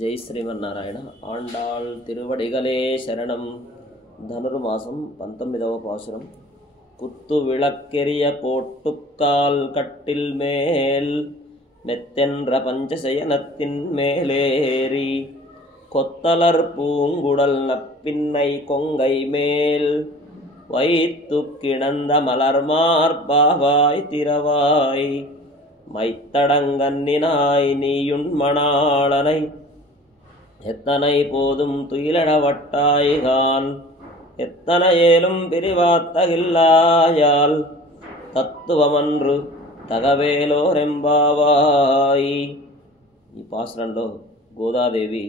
జై శ్రీమన్నారాయణ. ఆండాళ్ తిరువడిగలే శరణం. ధనుర్మాసం 19వ పాసురం. குத்து விளக்கெரிய போட்டுக்கால் கட்டில் மேல் மெத்தென்ற பஞ்சசயனத்தின் மேலேறி கொத்தலர் பூங்குடல் நப்பின்னை கொங்கை மேல் வைத்து கிணந்த மலர் மார்பாவாய் திரவாய் மைத்தடங்கன்னினாய் நீயுண் மணாளனை எத்தனை போதும் துயிலடவட்டாய்கான் எத்தனை ஏலும் பிரிவாத்தகில்லாயால் తత్వమన్రు తగవేలోరెంబావాయి. ఈ పాసురంలో గోదాదేవి,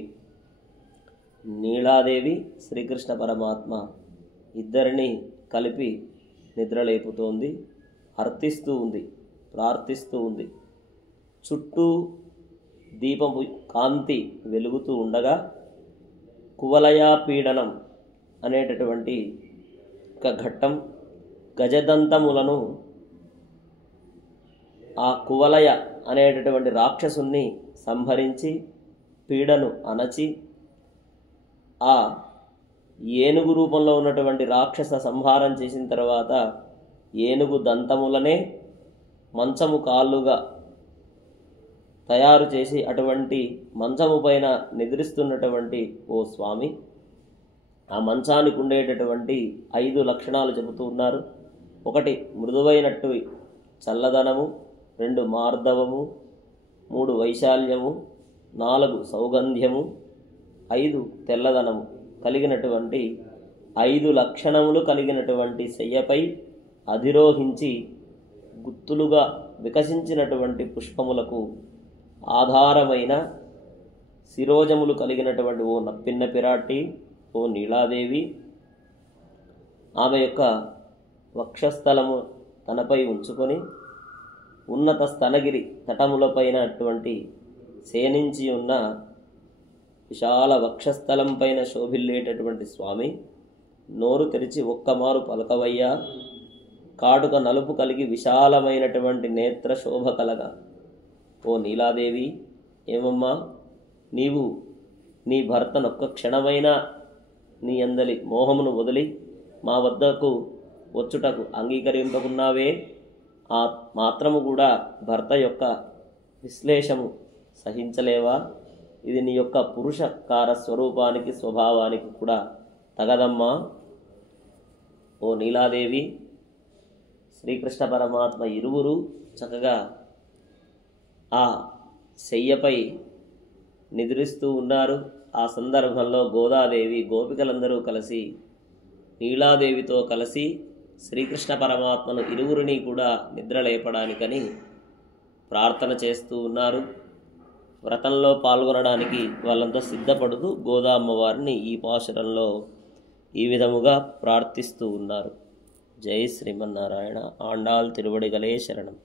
నీలాదేవి, శ్రీకృష్ణ పరమాత్మ ఇద్దరిని కలిపి నిద్రలేపుతోంది, అర్థిస్తూ ఉంది, ప్రార్థిస్తూ ఉంది. చుట్టూ దీపము కాంతి వెలుగుతూ ఉండగా కువలయా పీడనం అనేటటువంటి ఒక ఘట్టం, గజదంతములను ఆ కువలయ అనేటటువంటి రాక్షసుని సంహరించి పీడను అణచి ఆ ఏనుగు రూపంలో ఉన్నటువంటి రాక్షస సంహారం చేసిన తర్వాత ఏనుగు దంతములనే మంచము కాళ్ళుగా తయారు చేసి అటువంటి మంచము పైన నిద్రిస్తున్నటువంటి ఓ స్వామి, ఆ మంచానికి ఉండేటటువంటి 5 లక్షణాలు చెబుతూ ఉన్నారు. 1 మృదువైనట్టు చల్లదనము, 2 మార్దవము, 3 వైశాల్యము, 4 సౌగంధ్యము, 5 తెల్లదనము కలిగినటువంటి 5 లక్షణములు కలిగినటువంటి శయ్యపై అధిరోహించి గుత్తులుగా వికసించినటువంటి పుష్పములకు ఆధారమైన శిరోజములు కలిగినటువంటి ఓ నప్పిన్న పిరాటి, ఓ నీలాదేవి, ఆమె యొక్క వక్షస్థలము తనపై ఉంచుకొని ఉన్నత స్తనగిరి తటములపైన అటువంటి శయనించి ఉన్న విశాల వక్షస్థలం పైన శోభిల్లేటటువంటి స్వామి, నోరు తెరిచి ఒక్కమారు పలకవయ్యా, కాటుక నలుపు కలిగి విశాలమైనటువంటి నేత్ర శోభ కలగా ఓ నీలాదేవి, ఏమమ్మా నీవు నీ భర్తనొక్క క్షణమైనా నీ అందలి మోహమును వదిలి మా వద్దకు వచ్చుటకు అంగీకరింపకున్నావే, ఆ మాత్రము కూడా భర్త యొక్క విశ్లేషము సహించలేవా? ఇది నీ యొక్క పురుషకార స్వరూపానికి స్వభావానికి కూడా తగదమ్మా. ఓ నీలాదేవి, శ్రీకృష్ణ పరమాత్మ ఇరువురు చక్కగా ఆ శయ్యపై నిద్రిస్తూ ఉన్నారు. ఆ సందర్భంలో గోదాదేవి గోపికలందరూ కలిసి నీలాదేవితో కలిసి శ్రీకృష్ణ పరమాత్మను ఇరువురిని కూడా నిద్రలేపడానికని ప్రార్థన చేస్తూ ఉన్నారు. వ్రతంలో పాల్గొనడానికి వాళ్ళంతా సిద్ధపడుతూ గోదా అమ్మవారిని ఈ పాశురంలో ఈ విధముగా ప్రార్థిస్తూ ఉన్నారు. జై శ్రీమన్నారాయణ. ఆండాళ్ తిరువడిగలే శరణం.